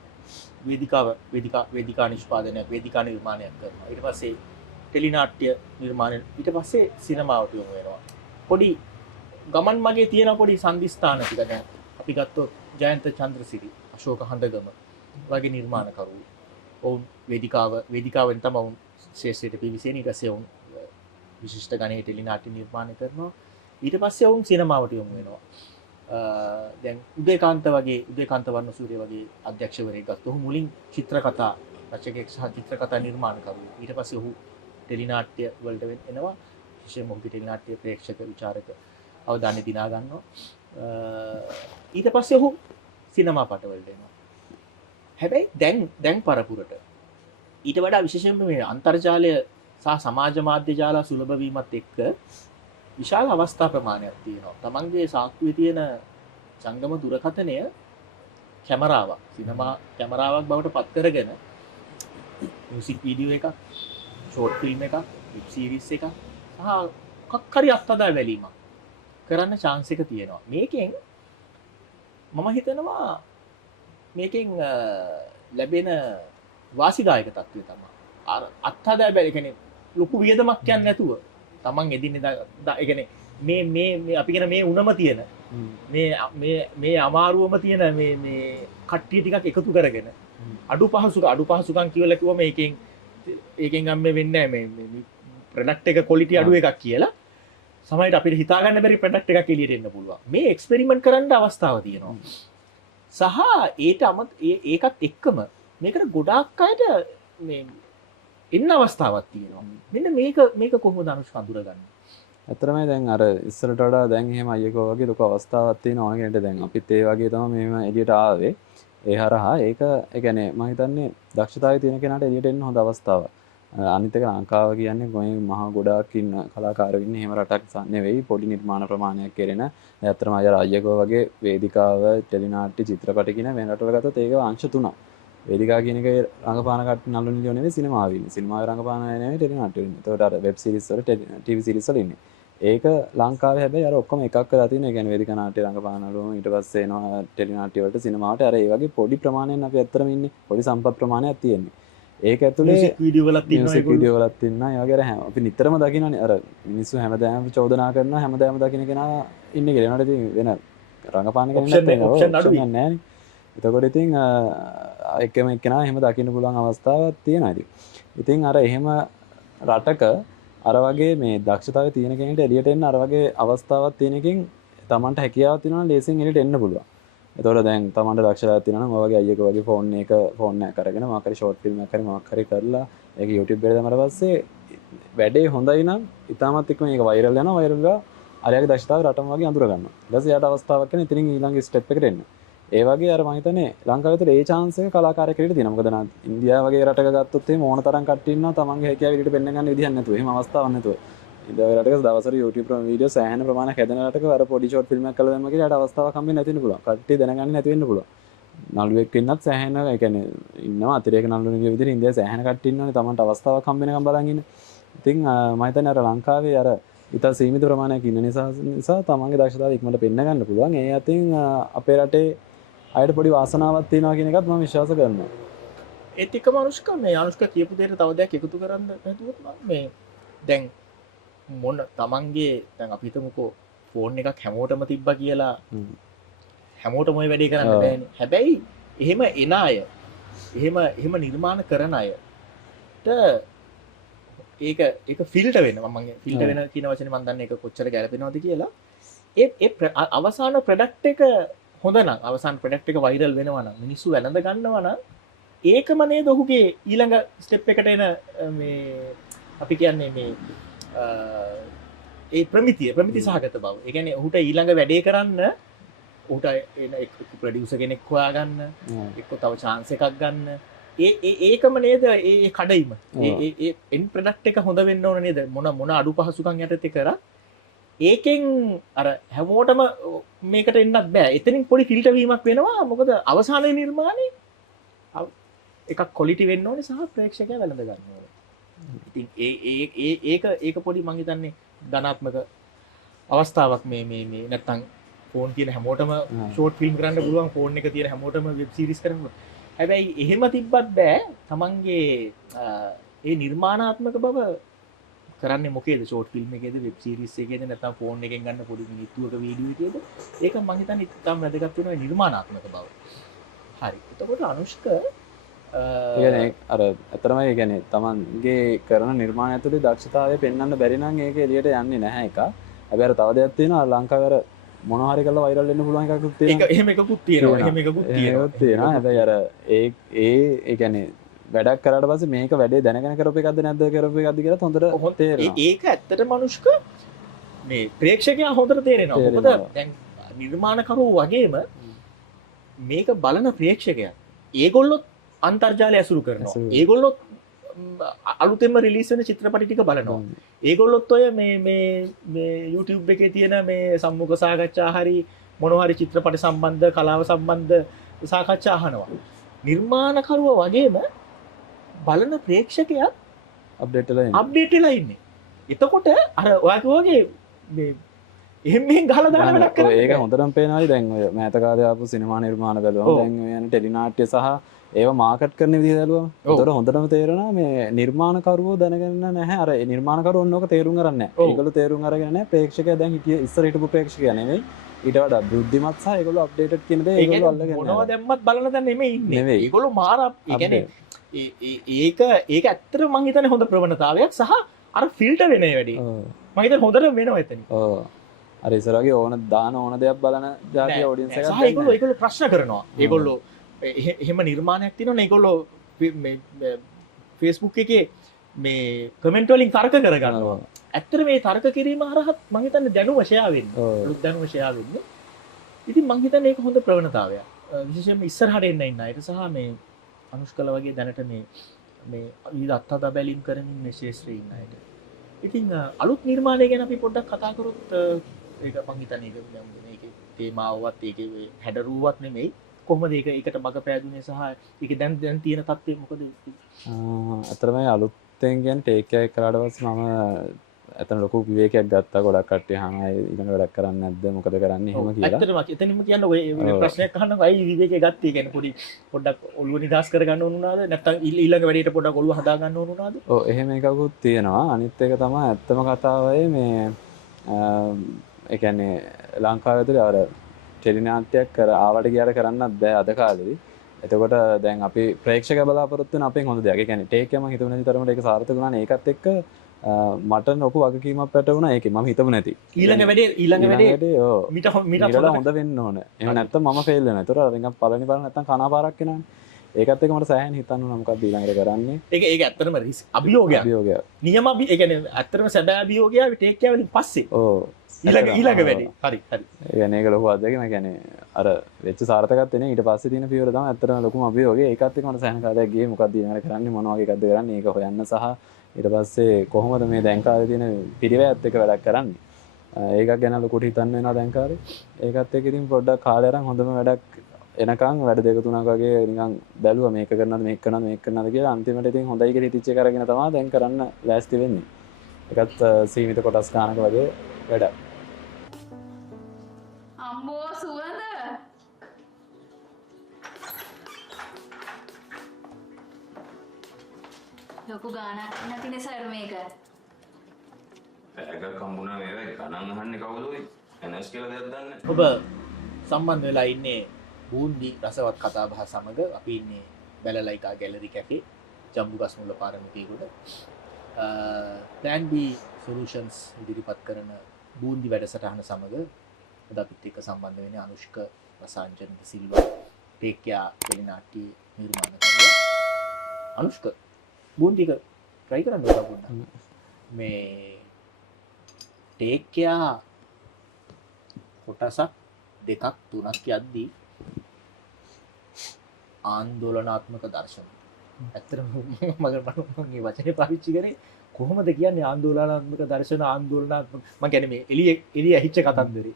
වේදිකා නිෂ්පාදනයක් වේදිකා නිර්මාණයක් කරනවා. ඊට පස්සේ ටෙලිනාට්‍ය නිර්මාණය ඊට පස්සේ සිනමාවට යොමු වෙනවා. පොඩි ගමන් මගේ තියෙන පොඩි සම්දිස්ථාන ටික දැන් අපි ගත්තොත් ජයන්ත චන්ද්‍රසිරි අශෝක හඳගම වගේ නිර්මාණකරුවෝ ඔවුන් වේදිකාවෙන් තමයි ඔවුන් ශාස්ත්‍රයට පිවිසෙන්නේ. ඊට පස්සේ ඔවුන් විශිෂ්ට ගණයේ ටෙලිනාට්‍ය නිර්මාණය කරනවා. ඊට පස්සේ ඔවුන් සිනමාවට යොමු වෙනවා. දැන් උදේකාන්ත වර්ණසූරිය වගේ අධ්‍යක්ෂවරයෙක් ගත්තොත් ඔහු මුලින් චිත්‍රකතා රචකයෙක් සහ චිත්‍රකතා නිර්මාණකරුවෙක්. ඊට පස්සේ ඔහු ටෙලිනාට්‍ය වලට එනවා. විශේෂයෙන්ම ඔහුගේ ටෙලිනාට්‍ය ප්‍රේක්ෂක විචාරක අවධානය දිනා ගන්නවා. ඊට පස්සේ ඔහු සිනමා පටවලට එනවා. හැබැයි දැන් පරපුරට ඊට වඩා විශේෂයෙන්ම මේ අන්තර්ජාලය සහ සමාජ මාධ්‍ය ජාල සුලභ වීමත් එක්ක විශාල අවස්ථා ප්‍රමාණයක් තියෙනවා. තමන්ගේ සාක්කුවේ තියෙන ජංගම දුරකථනය කැමරාවක්, සිනමා කැමරාවක් බවට පත් කරගෙන මියුසික් වීඩියෝ එකක්, ෂෝට් ෆිල්ම් එකක්, වෙබ් සීරීස් එකක් සහ මොකක් හරි අත්හදා බැලීමක් කරන්න chance එක තියෙනවා. මේකෙන් මම හිතනවා මේකෙන් ලැබෙන වාසිදායක තත්ත්වය තමයි අත්හදා බැලී කියන්නේ ලොකු වියදමක් යන්නේ නැතුව තමන් එදිනෙදා ඒ කියන්නේ මේ අපි කියන මේ උණම තියෙන මේ අමාරුවම තියෙන මේ කට්ටිය ටිකක් එකතු කරගෙන අඩු පහසුකම් කියලා කිව්වම ඒකෙන් ගම්මේ වෙන්නේ නැහැ මේ ප්‍රොඩක්ට් එක ක්වොලිටි අඩු එකක් කියලා සමහරවිට අපිට හිතා ගන්න බැරි ප්‍රොඩක්ට් එකක් එළියට එන්න පුළුවන්. මේ එක්ස්පෙරිමන්ට් කරන්න අවස්ථාව තියෙනවා. සහ ඒකත් එක්කම මේකට ගොඩාක් අයට මේ එන්න අවස්ථාවක් තියෙනවා. මෙන්න මේක කොහොමද අනුෂ්ක අඳුරගන්නේ? ඇත්තටම දැන් අර ඉස්සරට වඩා දැන් එහෙම අයියකෝ වගේ ලොකු අවස්ථාවක් තියෙනවා ඕන කෙනෙක්ට. දැන් අපිත් ඒ වගේ තමයි මෙහෙම එළියට ආවේ. ඒ හරහා ඒක ඒ කියන්නේ මම හිතන්නේ දක්ෂතාවය තියෙන කෙනාට එළියට එන්න හොඳ අවස්ථාවක්. අනිත් එක ලංකාව කියන්නේ ගොයේ මහා ගොඩාක් ඉන්න කලාකාරයෝ ඉන්නේ. එහෙම රටක් නෙවෙයි පොඩි නිර්මාණ ප්‍රමාණයක් කෙරෙන. ඇත්තටම අයියකෝ වගේ වේදිකාව, ටෙලිනාට්‍ය, චිත්‍රපට කියන වෙන රටවල ගත්තොත් ඒක අංශ තුනක්. වේදිකා කියන එක රංගපාන කට්ටිය නළු නිලියෝ නෙවෙයි සිනමාවේ ඉන්නේ. සිනමාවේ රංගපාන නෙවෙයි ටෙලිනාට්‍ය වෙන්නේ. ඒකට අර වෙබ් සීරීස් වල ටීවී සීරීස් වල ඉන්නේ. ඒක ලංකාවේ හැබැයි අර ඔක්කොම එකක් කරලා තියෙනවා. ඒ කියන්නේ වේදිකා නාට්‍ය රංගපානවල ඊට පස්සේ එනවා ටෙලිනාට්‍ය වලට සිනමාවට. අර ඒ වගේ පොඩි ප්‍රමාණයෙන් අපි ඇත්තටම ඉන්නේ. පොඩි සම්පත් ප්‍රමාණයක් තියෙන්නේ. ඒක ඇතුලේ මියුසික් වීඩියෝ වලත් මියුසික් වීඩියෝ වලත් ඉන්නවා. ඒ වගේ අර අපි නිතරම දකින්නනේ අර මිනිස්සු හැමදාම චෝදනා කරනවා හැමදාම දකින්න කෙනා ඉන්නේ කියලා. ඒනට ඉතින් වෙන රංගපාන කෙනෙක් නැහැ. එතකොට ඉතින් එකම එක්කෙනා එහෙම දකින්න පුළුවන් අවස්ථාවක් තියෙනවා. ඉතින් අර එහෙම රටක අර වගේ මේ දක්ෂතාවය තියෙන කෙනෙක්ට එළියට එන්න අර වගේ අවස්ථාවක් තියෙන එකෙන් Tamanට හැකියාවක් තියෙනවා ලේසියෙන් එළියට එන්න පුළුවන්. එතකොට දැන් තමන්ට දක්ෂලා තියෙනවා නම් ඔය වගේ අයියක වගේ ෆෝන් එකක් අරගෙන මොකක් හරි ෂෝට් ෆිල්ම් එකක් හරි මොකක් හරි කරලා ඒක YouTube එකට දැම්මම පස්සේ වැඩේ හොඳයි නම් ඉතාමත් එක්ක මේක වෛරල් යනවා. වෛරල් වෙලා අරයාගේ දක්ෂතාවය රටම වගේ අඳුර ගන්නවා. ඊට පස්සේ යාට අවස්ථාවක් වෙන ඉතින් ඊළඟ ස්ටෙප් එකට එන්න. ඒ වගේ අර මම හිතන්නේ ලංකාවේ විතර ඒ chance එක කලාකාරයෙකුට තියෙනවා. මොකද නම් ඉන්දියාව වගේ රටක ගත්තොත් එහෙම ඕන තරම් කට්ටිය ඉන්නවා තමන්ගේ හැකියාව එළියට පෙන්වන්න ගන්න විදිහක් නැතුව. එහෙම අවස්ථාවක් නැතුව. ඉන්දියාවේ රටක දවසට YouTube වීඩියෝ සෑහෙන ප්‍රමාණයක් හැදෙන රටක අර පොඩි ෂෝට් ෆිල්ම් එකක් කළා දැම්ම කියලා යාට අවස්ථාවක් හම්බෙන්නේ නැති වෙන්න පුළුවන්. කට්ටිය දැනගන්නේ නැති වෙන්න පුළුවන්. නළුවෙක් වෙන්නත් සෑහෙන ඒ කියන්නේ ඉන්නවා අතිරේක නළුවෙකුගේ විදිහට ඉන්දියාවේ සෑහෙන කට්ටිය ඉන්නවනේ තමන්ට අවස්ථාවක් හම්බෙනකම් බලන් ඉන්න. ඉතින් මම හිතන්නේ අර ලංකාවේ අර ඉතා සීමිත ප්‍රමාණයක් ඉන්න නිසා තමන්ගේ දක්ෂතාවය ඉක්මනට පෙන්න ගන්න පුළුවන්. ඒ අතින් අපේ රටේ අයට පොඩි වාසනාවක් තියෙනවා කියන එකත් මම විශ්වාස කරනවා. ඒත් එක්කම අනුෂ්කා මේ අනුෂ්කා කියපු දෙයට තව දෙයක් එකතු කරන්න හිතුවොත් මේ දැන් මොන තමන්ගේ දැන් අපි හිතමුකෝ ෆෝන් එකක් හැමෝටම තිබ්බා කියලා හැමෝටම ওই වැඩේ කරන්න බෑනේ. හැබැයි එහෙම එන අය එහෙම නිර්මාණ කරන අයට ඒක ෆිල්ටර් වෙනවා. මම ෆිල්ටර් වෙන කියන වචනේ මම දන්නේ ඒක කොච්චර ගැලපෙනවද කියලා. ඒ අවසාන ප්‍රොඩක්ට් එක හොඳ නම් අවසාන ප්‍රොඩක්ට් එක වෛරල් වෙනවා නම් මිනිස්සු වැළඳ ගන්නවා නම් ඒකම නේද ඔහුගේ ඊළඟ ස්ටෙප් එකට එන මේ අපි කියන්නේ මේ ඒ ප්‍රමිති සහගත බව. ඒ කියන්නේ ඔහුට ඊළඟ වැඩේ කරන්න ඔහුට එන එක් ප්‍රොඩියුසර් කෙනෙක් හොයාගන්න එක්ක තව chance එකක් ගන්න ඒකම නේද ඒ කඩයිම ඒ එන් ප්‍රොඩක්ට් එක හොඳ වෙන්න ඕන නේද මොන අඩු පහසුකම් යටතේ කරා ඒකෙන් අර හැමෝටම මේකට එන්නත් බෑ. එතනින් පොඩි ෆිල්ටර් වීමක් වෙනවා. මොකද අවසාන නිර්මාණය එකක් ක්වොලිටි වෙන්න ඕනේ සහ ප්‍රේක්ෂකයා වැළඳ ගන්න ඕනේ. ඉතින් ඒක පොඩි මං හිතන්නේ ධනාත්මක අවස්ථාවක් මේ නැත්තම් ෆෝන් තියෙන හැමෝටම ෂෝට් ෆිල්ම් කරන්න පුළුවන්. ෆෝන් එක තියෙන හැමෝටම වෙබ් සීරීස් කරන්න පුළුවන්. හැබැයි එහෙම තිබ්බත් බෑ තමන්ගේ ඒ නිර්මාණාත්මක බව කරන්නේ මොකේද ෂෝට් ෆිල්ම් එකේද වෙබ් සීරීස් එකේද නැත්නම් ෆෝන් එකෙන් ගන්න පොඩි මිනිත්තුවක වීඩියෝ එකේද ඒක මම හිතන්නේ ඉතාම වැදගත් වෙනවා නිර්මාණාත්මක බව. හරි. එතකොට අනුෂ්ක කියන්නේ අර අතරම ඒ කියන්නේ තමන්ගේ කරන නිර්මාණය ඇතුලේ දක්ෂතාවය පෙන්වන්න බැරි නම් ඒක එළියට යන්නේ නැහැ එක. හැබැයි අර තව දෙයක් තියෙනවා ලංකාවේ අර මොනවා හරි කරලා වෛරල් වෙන්න පුළුවන් එකකුත් තියෙනවා. එහෙම එකකුත් තියෙනවා. හැබැයි අර ඒ කියන්නේ වැඩක් කරාට පස්සේ මේක වැඩේ දැනගෙන කරපු එකක්ද නැද්ද කරපු එකක්ද කියලා හොඳට තේරෙනවා. ඒක ඇත්තටම මනුෂ්ක මේ ප්‍රේක්ෂකයා හොඳට තේරෙනවා. මොකද දැන් නිර්මාණකරුවෝ වගේම මේක බලන ප්‍රේක්ෂකයා ඒගොල්ලොත් අන්තර්ජාලය ඇසුරු කරනවා. ඒගොල්ලොත් අලුතෙන්ම රිලීස් වෙන චිත්‍රපටි ටික බලනවා. ඒගොල්ලොත් ඔය මේ YouTube එකේ තියෙන මේ සම්මුඛ සාකච්ඡා හරි මොන හරි චිත්‍රපට සම්බන්ධ කලාව සම්බන්ධ සාකච්ඡා අහනවා. නිර්මාණකරුවෝ වගේම බලන ප්‍රේක්ෂකයා අප්ඩේට් වෙලා ඉන්නේ. එතකොට අර ඔයාගේ වගේ මේ එහෙම මෙහෙන් ගහලා දාන වැඩක් කරන්නේ. ඒක හොඳටම පේනවායි දැන් ඔය මෑත කාලේ ආපු සිනමා නිර්මාණ බැලුවම දැන් ඔය යන ටෙලිනාට්‍ය සහ ඒවා මාකට් කරන විදිහ බැලුවම ඒතකොට හොඳටම තේරෙනවා මේ නිර්මාණකරුවෝ දැනගන්න නැහැ. අර නිර්මාණකරුවෝ ඕනෝක තේරුම් ගන්න නැහැ. ඒගොල්ලෝ තේරුම් අරගෙන නැහැ. ප්‍රේක්ෂකයා දැන් ඉස්සර හිටපු ප්‍රේක්ෂකයා නෙමෙයි. ඊට වඩා බුද්ධිමත් සහ ඒගොල්ලෝ අප්ඩේටඩ් කියන දේ ඒගොල්ලෝ අල්ලගෙන මොනවා දැම්මත් බලන දැන් නෙමෙයි ඉන්නේ. ඒගොල්ලෝ මාර ඒ කියන්නේ ඒක ඇත්තට මං හිතන්නේ හොඳ ප්‍රවණතාවයක් සහ අර ෆිල්ටර් වෙන වැඩි. මම හිතන්නේ හොඳට වෙනවා එතන. ඔව්. අර ඉස්සර වගේ ඕන දාන ඕන දෙයක් බලන ජාතිය ඔඩියන්ස් එකක් සහ ඒගොල්ලෝ ප්‍රශ්න කරනවා. ඒගොල්ලෝ එහෙම නිර්මාණයක් තියෙනවනේ ඒගොල්ලෝ මේ Facebook එකේ මේ කමෙන්ට් වලින් තර්ක කරගන්නවා. ඇත්තට මේ තර්ක කිරීම හරහා මම හිතන්නේ දැනුම ෂෙයා වෙන්නේ. අලුත් දැනුම ෂෙයා වෙන්නේ. ඉතින් මම හිතන්නේ ඒක හොඳ ප්‍රවණතාවයක්. විශේෂයෙන්ම ඉස්සරහට එන්න අයට සහ මේ අනුෂ්කල වගේ දැනට මේ විවිධ අත්හදා බැලීම් කරමින් මේ ශාස්ත්‍රයේ ඉන්න අයට. ඉතින් අලුත් නිර්මාණය ගැන අපි පොඩ්ඩක් කතා කරොත් ඒක මම හිතන්නේ මේකේ තේමාවවත් ඒකේ හැඩරුවක් නෙමෙයි. කොහොමද ඒකට මග පෑදුනේ සහ ඒක දැන් තියෙන තත්ත්වය මොකද? අතරම අලුත්ෙන් කියන්නේ ටේක් එකක් කරාට පස්සේ මම එතන ලොකු විවේකයක් ගත්තා. ගොඩක් කට්ටිය අහනවා ඊළඟ වැඩක් කරන්නේ නැද්ද මොකද කරන්නේ එහෙම කියලා. ඇත්තටම එතනින්ම කියන්න ඔය ප්‍රශ්නයක් අහනවා අයි විවේකේ ගත්තේ කියන්නේ පොඩි පොඩ්ඩක් ඔළුව නිදාස් කර ගන්න ඕන උනාද නැත්නම් ඊළඟ වැඩේට පොඩ්ඩක් ඔළුව හදා ගන්න ඕන උනාද? ඔව් එහෙම එකකුත් තියෙනවා. අනිත් එක තමයි ඇත්තම කතාවයි මේ ඒ කියන්නේ ලංකාවේ ඇතුලේ අර ටෙලිනාට්‍යයක් කර ආවට ගියාට කරන්නත් බෑ අද කාලේදී. එතකොට දැන් අපි ප්‍රේක්ෂක බලාපොරොත්තු වෙන අපෙන් හොඳ දෙයක්. ඒ කියන්නේ ටේක් එක මම හිතුවේ නැති තරමට ඒක සාර්ථක වුණා නේ. ඒකත් එක්ක මට ලොකු වගකීමක් පැටවුණා ඒකේ මම හිතමු නැති ඊළඟ වැඩේ ඔව් මිට මීටලා හොඳ වෙන්න ඕන එහෙම නැත්නම් මම ෆේල් වෙනවා ඒතර නිකන් පළවෙනි පාර නැත්නම් කනාපාරක් එනවනේ ඒකත් එක මට සෑහෙන හිතන්න උනා මොකක්ද ඊළඟට කරන්නේ ඒක ඇත්තටම රිස්ක් අභියෝගයක් නියම ඒ කියන්නේ ඇත්තටම සැබෑ අභියෝගයක් ටේක් කෙයා වලින් පස්සේ ඔව් ඊළඟ වැඩේ හරි ඒ කියන්නේ ඒක ලොකු අත්දැකීමක් කියන්නේ අර වෙච්ච සාර්ථකත් වෙන්නේ ඊට පස්සේ තියෙන පියවර තමයි ඇත්තටම ලොකුම අභියෝගය ඒකත් එක මට සෑහෙන කාලයක් ගියේ මොකක්ද ඊළඟට කරන්නේ මොන වගේ එකක්ද කරන්නේ ඒක හොයන්න සහ ඊට පස්සේ කොහොමද මේ දැන් කාලේ තියෙන පිරිවැයත් එක වැඩක් කරන්නේ ඒකක් ගැන ලොකුට හිතන්න වෙනවා දැන් කාලේ ඒකත් එක්ක ඉතින් පොඩ්ඩක් කාලේ අරන් හොඳම වැඩක් එනකන් වැඩ දෙක තුනක් වගේ නිකන් බැලුවා මේක කරනවද මේක කරනවද මේක කරනවද කියලා අන්තිමට ඉතින් හොඳයි කියලා හිතච්ච එක අරගෙන තමයි දැන් කරන්න ලෑස්ති වෙන්නේ ඒකත් සීමිත කොටස් ගන්නක වගේ වැඩක් අම්බෝ සුවඳ ලොකු ගානක් නැතිනේ සර් මේක පැයක කම්බුණා වේවයි ගණන් අහන්නේ කවුද ඔය එනස් කියලා දෙයක් දන්නේ ඔබ සම්බන්ධ වෙලා ඉන්නේ බූන්දි රසවත් කතා බහ සමග අපි ඉන්නේ බැලලයිකා ගැලරි කැෆේ ජම්බුගස්මුල්ල පාරමිතියකට plan B solutions ඉදිරිපත් කරන බූන්දි වැඩසටහන සමග අද අපිත් එක්ක සම්බන්ධ වෙන්නේ අනුෂ්ක රසාංජන සිල්වා ටේක්යා ටෙලිනාට්‍ය නිර්මාණකරුවා අනුෂ්ක බූන්දික try කරන්න ඕන පොඩ්ඩක් මේ ටේක්යා කොටසක් දෙකක් තුනක් යද්දී ආන්දෝලනාත්මක දර්ශන ඇත්තටම මගේ වචනේ පාවිච්චි කරේ කොහොමද කියන්නේ ආන්දෝලනාත්මක දර්ශන ආන්දෝලනාත්මක මම කියන්නේ මේ එළිය ඇහිච්ච කතන්දරේ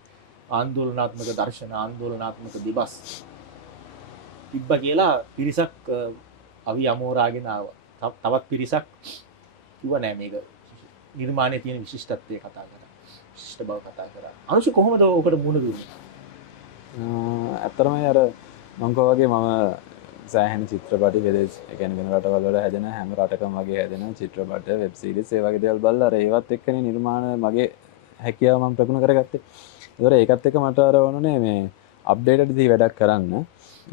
ආන්දෝලනාත්මක දර්ශන ආන්දෝලනාත්මක දිවස් තිබ්බ කියලා පිරිසක් අවි අමෝරාගෙන ආවා තවත් පිරිසක් කිව්වා නෑ මේක නිර්මාණයේ තියෙන විශිෂ්ටත්වය කතා කරා විශිෂ්ට බව කතා කරා අනුෂ්ක කොහොමද ඔකට මුණ දුන්නේ ඇත්තටම අර මම වගේ මම සෑහෙන චිත්‍රපටි වෙදෙස් ඒ කියන්නේ වෙන රටවල් වල හැදෙන හැම රටකම වගේ හැදෙන චිත්‍රපට වෙබ් සීරීස් ඒ වගේ දේවල් බලලා අර ඒවත් එක්කනේ නිර්මාණ මගේ හැකියාව මම ප්‍රගුණ කරගත්තේ. ඒතර ඒකත් එක්ක මට අර වුණේ මේ අප්ඩේටඩ් දී වැඩක් කරන්න.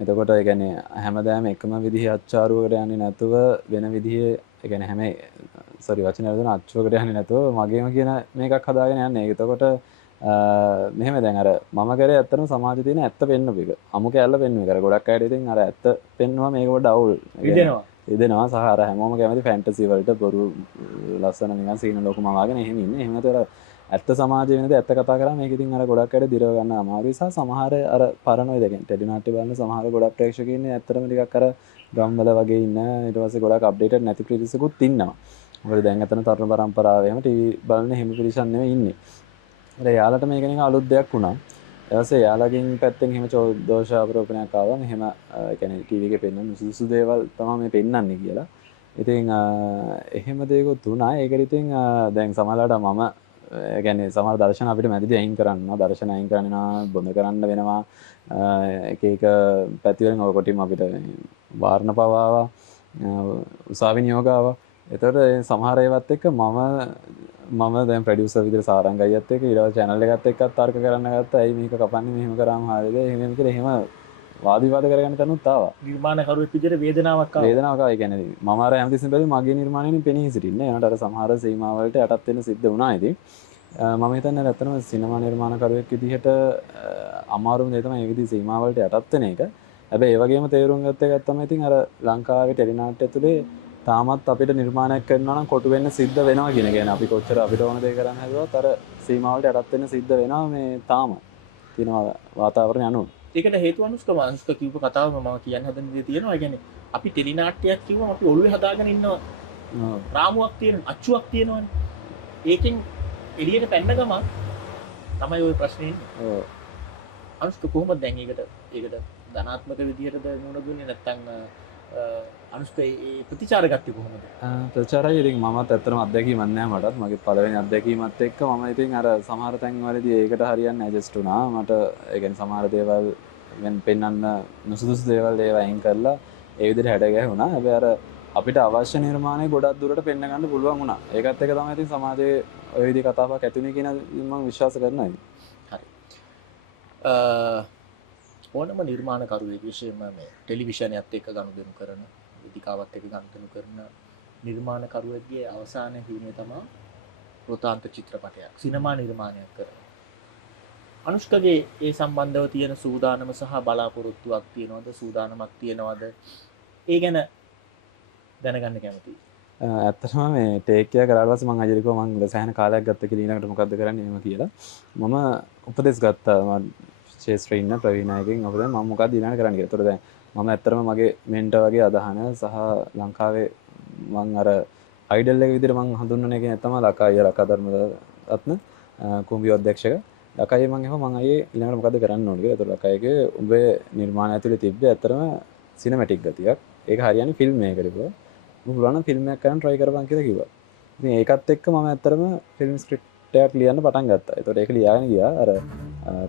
එතකොට ඒ කියන්නේ හැමදාම එකම විදිහේ අච්චාරුවකට යන්නේ නැතුව වෙන විදිහේ ඒ කියන්නේ හැම වචන වලදී අච්චුවකට යන්නේ නැතුව මගේම කියන මේකක් හදාගෙන යන්නේ. එතකොට මෙහෙම දැන් අර මම කරේ ඇත්තටම සමාජයේ තියෙන ඇත්ත පෙන්වපු එක. අමු කැල්ල පෙන්වුවේ කර ගොඩක් අයට ඉතින් අර ඇත්ත පෙන්වුවා මේක පොඩ්ඩ අවුල්. ඉදෙනවා සහ අර හැමෝම කැමති ෆැන්ටසි වලට බොරු ලස්සන නිකන් සීන ලොකුම වගේ එහෙම ඉන්නේ. එහෙම නැතර ඇත්ත සමාජයේ වෙනද ඇත්ත කතා කරා මේක ඉතින් අර ගොඩක් අයට දිරව ගන්න අමාරුයි සහ සමහර අර පරණොයි දැන් ටෙලිනාට්‍ය බලන සමහර ගොඩක් ප්‍රේක්ෂකයෝ ඉන්නේ ඇත්තටම ටිකක් අර ගම්වල වගේ ඉන්න ඊට පස්සේ ගොඩක් අප්ඩේටඩ් නැති පිරිසකුත් ඉන්නවා. මොකද දැන් අතන තරුණ පරම්පරාව එහෙම ටීවී බලන හැම පිරිසක් නෙවෙයි ඉන්නේ. යාලට මේක නිකන් අලුත් දෙයක් වුණා. ඊට පස්සේ යාලගෙන් පැත්තෙන් එහෙම දෝෂ ආරෝපණයක් ආවා. මෙහෙම ඒ කියන්නේ ටීවී එකේ පෙන්වන සුසු දේවල් තමයි මේ පෙන්වන්නේ කියලා. ඉතින් එහෙම දේකුත් වුණා. ඒකට ඉතින් දැන් සමහරවිට මම ඒ කියන්නේ සමහර දර්ශන අපිට මැදදී අයින් කරනවා. දර්ශන අයින් කරනවා, බොඳ කරන්න වෙනවා. එක එක පැති වලින් ඔය කොටිම අපිට වාරණ පවාවා, උසාවි නියෝග ආවා. එතකොට සමහර ඒවත් එක්ක මම දැන් ප්‍රොඩියුසර් විදිහට සාරංග අයියත් එක්ක ඊළඟ channel එකත් එක්කත් තර්ක කරන්න ගත්තා. ඇයි මේක කපන්නේ මෙහෙම කරාම හරියද? එහෙම කියලා එහෙම වාද විවාද කරගන්න තැනුත් ආවා. නිර්මාණකරුවෙක් විදිහට වේදනාවක් ආවා. වේදනාවක් ආවා. ඒ කියන්නේ මම අර හැමතිස්සෙම බැලුවේ මගේ නිර්මාණයෙන් පෙනී සිටින්නේ. ඒනට අර සමහර සීමා වලට යටත් වෙන්න සිද්ධ වුණා. ඉතින් මම හිතන්නේ ඇත්තටම සිනමා නිර්මාණකරුවෙක් විදිහට අමාරුම දේ තමයි මේ විදිහේ සීමා වලට යටත් වෙන එක. හැබැයි ඒ වගේම තේරුම් ගත්ත එකක් තමයි ඉතින් අර ලංකාවේ ටෙලිනාට්‍ය ඇතුලේ තාමත් අපිට නිර්මාණයක් කරනවා නම් කොටු වෙන්න සිද්ධ වෙනවා කියන එක. අපි කොච්චර අපිට ඕන දේ කරන්න හැදුවත් අර සීමාවලට යටත් වෙන්න සිද්ධ වෙනවා මේ තාම තියෙන වාතාවරණය අනුව. ඒකට හේතුව අනුෂ්ක කිව්ව කතාව මම කියන්න හදන දේ තියෙනවා. ඒ කියන්නේ අපි ටෙලිනාට්‍යයක් කිව්වම අපි ඔළුවේ හදාගෙන ඉන්නවා. රාමුවක් තියෙන අච්චුවක් තියෙනවනේ. ඒකෙන් එළියට පැන්න ගමන් තමයි ওই ප්‍රශ්නේ ඉන්නේ. ඔව්. අනුෂ්ක කොහොමද දැන් ඒකට ධනාත්මක විදිහටද මුණ දුන්නේ නැත්නම් අනුෂ්ක ප්‍රතිචාර ගත්තේ කොහොමද? ප්‍රතිචාරය ඉතින් මමත් ඇත්තටම අත්දැකීමක් නැහැ මටත්. මගේ පළවෙනි අත්දැකීමත් එක්ක මම ඉතින් අර සමහර තැන්වලදී ඒකට හරියන්නේ ඇඩ්ජස්ට් වුණා. මට ඒ කියන්නේ සමහර දේවල් වෙන පෙන්වන්න නුසුදුසු දේවල් ඒවා අයින් කරලා ඒ විදිහට හැඩ ගැහුණා. හැබැයි අර අපිට අවශ්‍ය නිර්මාණය ගොඩක් දුරට පෙන්න ගන්න පුළුවන් වුණා. ඒකත් එක තමයි ඉතින් සමාජයේ ඔය විදිහේ කතාවක් ඇති වෙන්නේ කියන මම විශ්වාස කරනවා. හරි. ඕනම නිර්මාණකරුවෙක් විශේෂයෙන්ම මේ ටෙලිවිෂනයත් එක්ක ගනුදෙනු කරන, වේදිකාවත් එක්ක ගනුදෙනු කරන නිර්මාණකරුවෙක්ගේ අවසාන හිණේ තමයි වෘතාන්ත චිත්‍රපටයක් සිනමා නිර්මාණයක් කරනවා. අනුෂ්කගේ ඒ සම්බන්ධව තියෙන සූදානම සහ බලාපොරොත්තුවක් තියෙනවද සූදානමක් තියෙනවද ඒ ගැන දැනගන්න කැමතියි. ඇත්තටම මේ ටේක් එක කරලා පස්සේ මම අජරිකව මම සෑහෙන කාලයක් ගත්ත කියලා ඊළඟට මොකද්ද කරන්නේ එහෙම කියලා මම උපදෙස් ගත්තා මම ශේෂ්ත්‍රයේ ඉන්න ප්‍රවීණායගෙන් ඔබ දැන් මම මොකද්ද ඊළඟට කරන්න කියලා. ඒතකොට දැන් මම ඇත්තටම මගේ මෙන්ටර් වගේ අදහන සහ ලංකාවේ මම අර අයිඩල් එක විදිහට මම හඳුන්වන එකේ තමයි ලකා ලකා ධර්මරත්න කුඹිය අධ්‍යක්ෂක ලකයි මම එහෙම මම අයියේ ඊළඟට මොකද්ද කරන්න ඕනේ කියලා. ඒතකොට ලකයිගේ උඹේ නිර්මාණ ඇතුලේ තිබ්බේ ඇත්තටම සිනමැටික් ගතියක්. ඒක හරියන්නේ ෆිල්ම් එකකට කිව්වා. මම පුළුවන් නම් ෆිල්ම් එකක් කරන්න try කරපන් කියලා කිව්වා. ඉතින් ඒකත් එක්ක මම ඇත්තටම ෆිල්ම් ස්ක්‍රිප්ට් එකක් ලියන්න පටන් ගත්තා. ඒතකොට ඒක ලියාගෙන ගියා. අර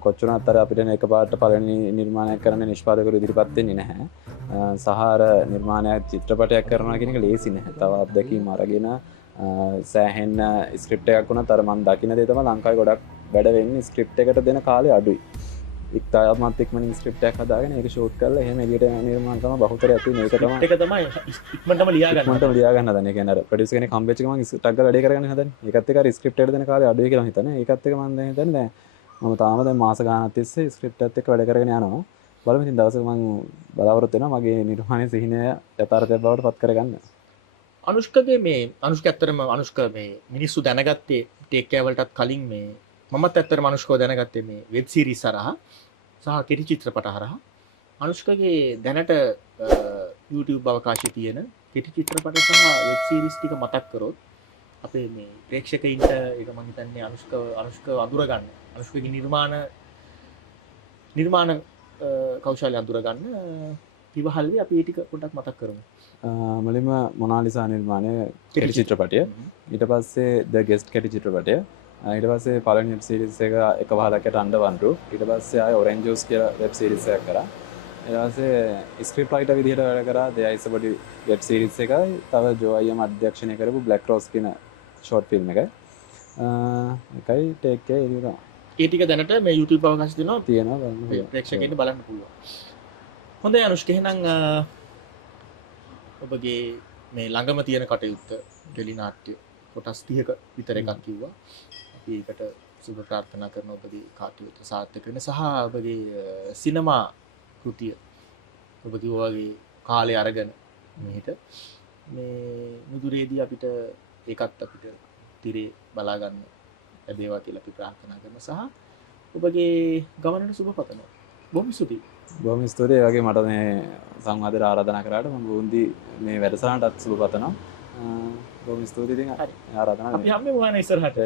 කොච්චරවත් අර අපිට එකපාරට පළවෙනි නිර්මාණයක් කරන්න නිෂ්පාදකවරු ඉදිරිපත් වෙන්නේ නැහැ. සහ අර නිර්මාණයක් චිත්‍රපටයක් කරනවා කියන එක ලේසි නැහැ. තව අත්දැකීම් අරගෙන සෑහෙන ස්ක්‍රිප්ට් එකක් වුණත් අර මම දකින්න දේ තමයි ලංකාවේ ගොඩක් වැඩ වෙන්නේ ස්ක්‍රිප්ට් එකට දෙන කාලය අඩුයි. ඉක්තාවමත් ඉක්මනින් ස්ක්‍රිප්ට් එකක් හදාගෙන ඒක ෂූට් කරලා එහෙම එළියට නිර්මාණ කරන බහුතරයක් තියෙන ඒක තමයි. ඒක තමයි ඉක්මනටම ලියා ගන්න. ඉක්මනටම ලියා ගන්න හදන. ඒ කියන්නේ අර ප්‍රොඩියුසර් කෙනෙක් හම්බෙච්ච ගමන් ටක් ගාලා වැඩේ කරගන්න හදන්නේ. ඒකත් එක්ක අර ස්ක්‍රිප්ට් එකට දෙන කාලය අඩුයි කියලා හිතන්නේ. ඒකත් එක්ක මම දැන් හිතන්නේ දැන් මම තාම දැන් මාස ගාණක් තිස්සේ ස්ක්‍රිප්ට් එකත් එක්ක වැඩ කරගෙන යනවා. බලමු ඉතින් දවසක මම බලාපොරොත්තු වෙනවා මගේ නිර්මාණයේ සිහිනය යථාර්ථයක් බවට පත් කරගන්න. අනුෂ්කගේ මේ අනුෂ්ක ඇත්තටම අනුෂ්ක මේ මිනිස්සු දැනගත්තේ ටේක් කෑර් වලටත් කලින් මේ මමත් ඇත්තටම අනුෂ්කව දැනගත්තේ මේ වෙබ් සීරීස් හරහා සහ කෙටි චිත්‍රපට හරහා. අනුෂ්කගේ දැනට YouTube අවකාශයේ තියෙන කෙටි චිත්‍රපට සහ වෙබ් සීරීස් ටික මතක් කරොත් අපේ මේ ප්‍රේක්ෂකයින්ට ඒක මම හිතන්නේ අනුෂ්ක අඳුර ගන්න. අනුෂ්කගේ නිර්මාණ කෞශල්‍ය අඳුර ගන්න ඉවහල්ලි අපි ඒ ටික පොඩ්ඩක් මතක් කරමු. මුලින්ම මොනාලිසා නිර්මාණය කෙටි චිත්‍රපටය. ඊට පස්සේ ද ගෙස්ට් කෙටි චිත්‍රපටය. ඊට පස්සේ පළවෙනි වෙබ් සීරීස් එක වහලකට අnder one roof. ඊට පස්සේ ආය orange juice කියලා වෙබ් සීරීස් එකක් කරා. ඊට පස්සේ ස්ක්‍රිප්ට් රයිටර් විදිහට වැඩ කරා The Ice Body web series එකයි. තව ජෝයියම් අධ්‍යක්ෂණය කරපු Black Rose කියන ෂෝට් ෆිල්ම් එකයි. එකයි ටේක් එක එළියට. ඒ ටික දැනට මේ YouTube අවකාශය තියෙනවා ප්‍රේක්ෂකයන්ට බලන්න පුළුවන්. හොඳයි අනුෂ්ක එහෙනම් ඔබගේ මේ ළඟම තියෙන කටයුත්ත ටෙලි නාට්‍ය කොටස් 30ක විතර එකක් කිව්වා. අපි ඒකට සුබ ප්‍රාර්ථනා කරන ඔබගේ කටයුත්ත සාර්ථක වෙන සහ ඔබගේ සිනමා කෘතිය ඔබ කිව්වා වගේ කාලය අරගෙන මෙහෙට මේ මුදුරේදී අපිට ඒකත් අපිට තිරේ බලා ගන්න ලැබේවා කියලා අපි ප්‍රාර්ථනා කරනවා සහ ඔබගේ ගමනට සුබ පතනවා. බොහොම ස්තුතියි. බොහොම ස්තුතියි. ඒ වගේ මට මේ සංවාදයට ආරාධනා කරාට මම බූන්දි මේ වැඩසටහනටත් සුබ පතනවා. බොහොම ස්තුතියි. ඉතින් ආරාධනා අපි හැමෝම ඉස්සරහට